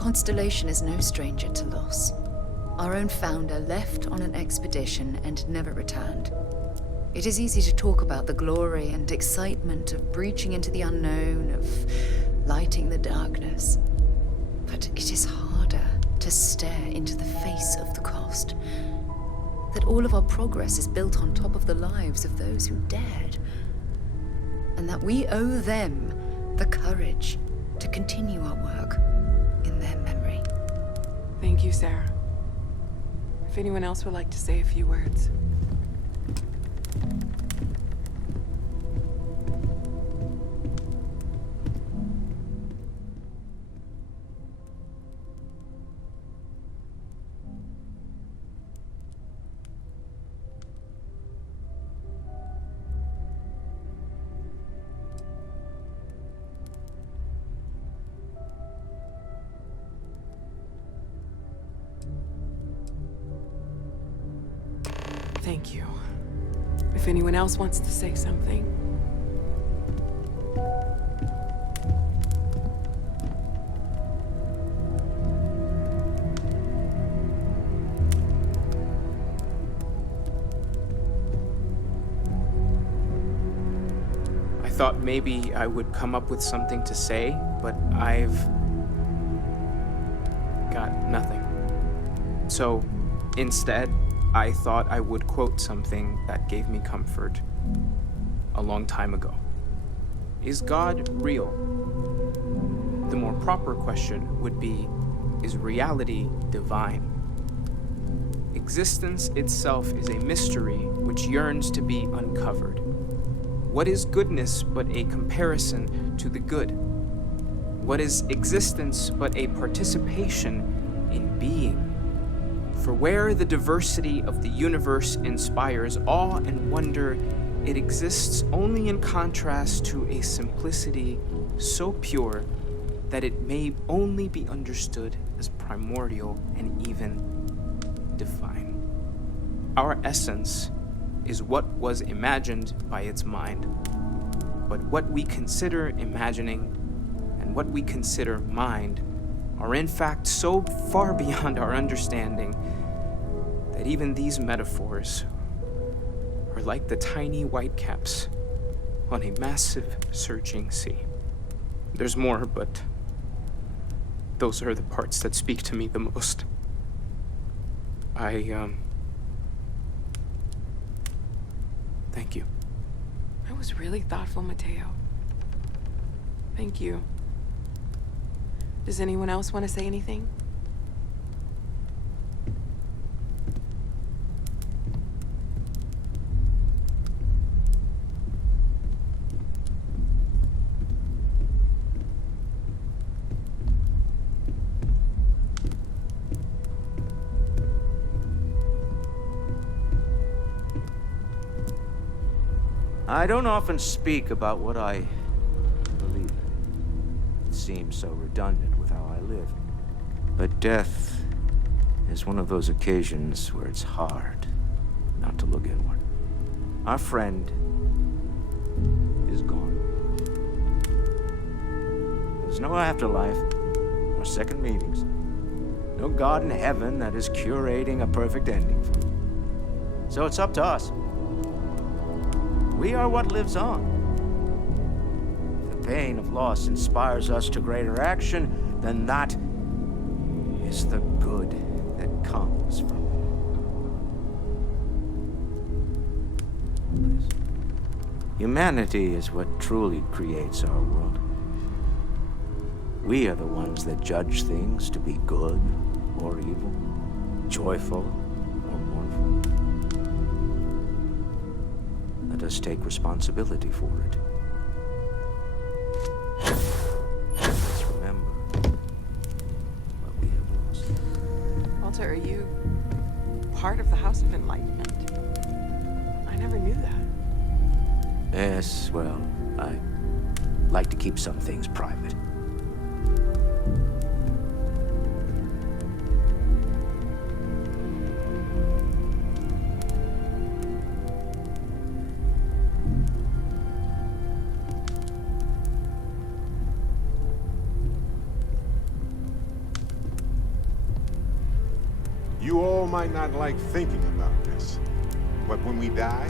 Constellation is no stranger to loss. Our own founder left on an expedition and never returned. It is easy to talk about the glory and excitement of breaching into the unknown, of lighting the darkness. But it is harder to stare into the face of the cost. That all of our progress is built on top of the lives of those who dared. And that we owe them the courage to continue our work in their memory. Thank you, Sarah. If anyone else would like to say a few words. Thank you. If anyone else wants to say something. I thought maybe I would come up with something to say, but I've got nothing. So instead, I thought I would quote something that gave me comfort a long time ago. Is God real? The more proper question would be, is reality divine? Existence itself is a mystery which yearns to be uncovered. What is goodness but a comparison to the good? What is existence but a participation in being? For where the diversity of the universe inspires awe and wonder, it exists only in contrast to a simplicity so pure that it may only be understood as primordial and even divine. Our essence is what was imagined by its mind, but what we consider imagining and what we consider mind are in fact so far beyond our understanding that even these metaphors are like the tiny whitecaps on a massive surging sea. There's more, but those are the parts that speak to me the most. Thank you. That was really thoughtful, Mateo. Thank you. Does anyone else want to say anything? I don't often speak about what I believe in. It seems so redundant with how I live. But death is one of those occasions where it's hard not to look inward. Our friend is gone. There's no afterlife, or second meetings. No God in heaven that is curating a perfect ending for you. So it's up to us. We are what lives on. If the pain of loss inspires us to greater action, then that is the good that comes from it. Humanity is what truly creates our world. We are the ones that judge things to be good or evil, joyful or mournful. Let us take responsibility for it. Let's remember what we have lost. Walter, are you part of the House of Enlightenment? I never knew that. Yes, well, I like to keep some things private. might not like thinking about this, but when we die,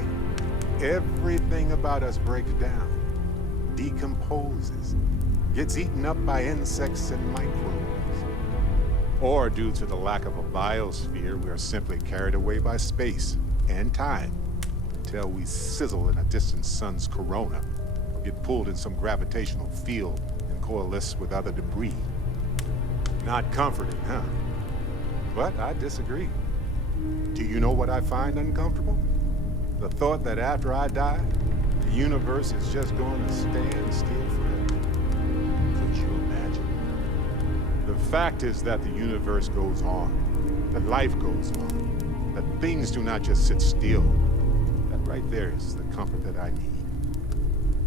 everything about us breaks down, decomposes, gets eaten up by insects and microbes. Or due to the lack of a biosphere, we are simply carried away by space and time until we sizzle in a distant sun's corona or get pulled in some gravitational field and coalesce with other debris. Not comforting, huh? But I disagree. Do you know what I find uncomfortable? The thought that after I die, the universe is just going to stand still forever. Could you imagine? The fact is that the universe goes on, that life goes on, that things do not just sit still. That right there is the comfort that I need.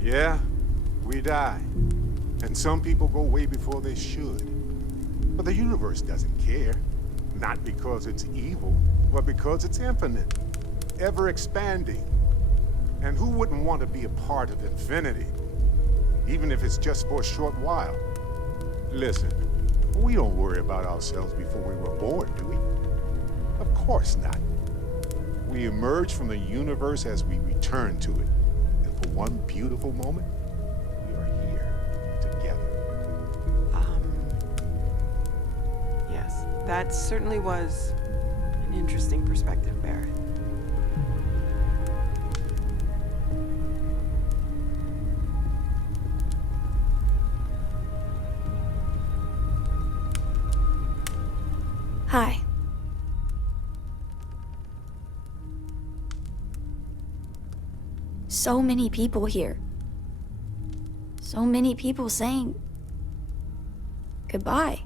Yeah, we die. And some people go way before they should. But the universe doesn't care. Not because it's evil, but because it's infinite, ever expanding. And who wouldn't want to be a part of infinity? Even if it's just for a short while. Listen, we don't worry about ourselves before we were born, do we? Of course not. We emerge from the universe as we return to it. And for one beautiful moment, we are here together. Yes, that certainly was an interesting perspective, Barrett. Hi. So many people here. So many people saying goodbye.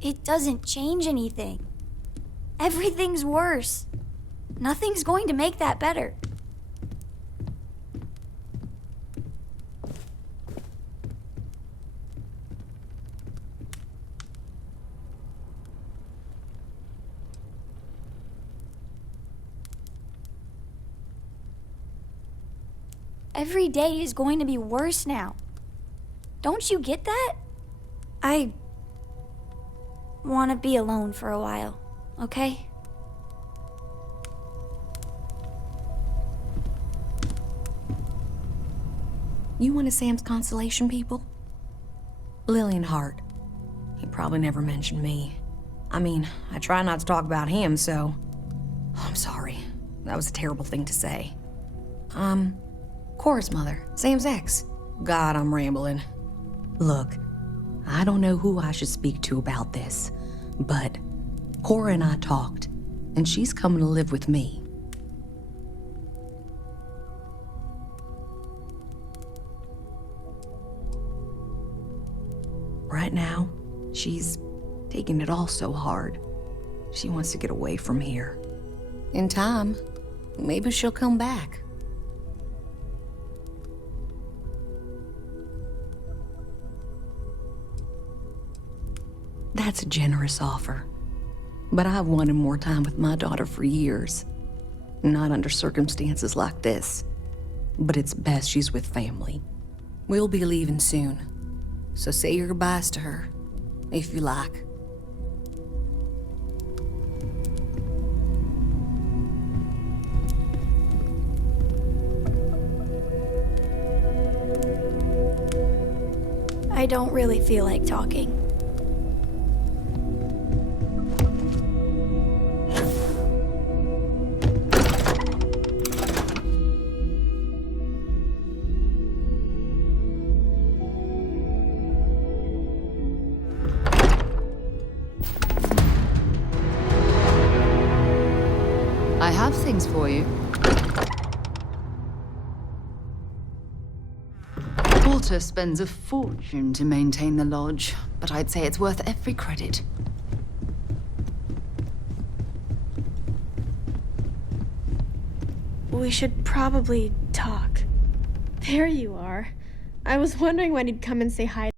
It doesn't change anything. Everything's worse. Nothing's going to make that better. Every day is going to be worse now. Don't you get that? I want to be alone for a while, okay? You one of Sam's constellation people? Lillian Hart. He probably never mentioned me. I mean, I try not to talk about him, so... Oh, I'm sorry. That was a terrible thing to say. Cora's mother, Sam's ex. God, I'm rambling. Look, I don't know who I should speak to about this, but Cora and I talked, and she's coming to live with me. Right now, she's taking it all so hard. She wants to get away from here. In time, maybe she'll come back. That's a generous offer. But I've wanted more time with my daughter for years. Not under circumstances like this. But it's best she's with family. We'll be leaving soon. So say your goodbyes to her, if you like. I don't really feel like talking. I have things for you. Walter spends a fortune to maintain the lodge, but I'd say it's worth every credit. We should probably talk. There you are. I was wondering when he'd come and say hi.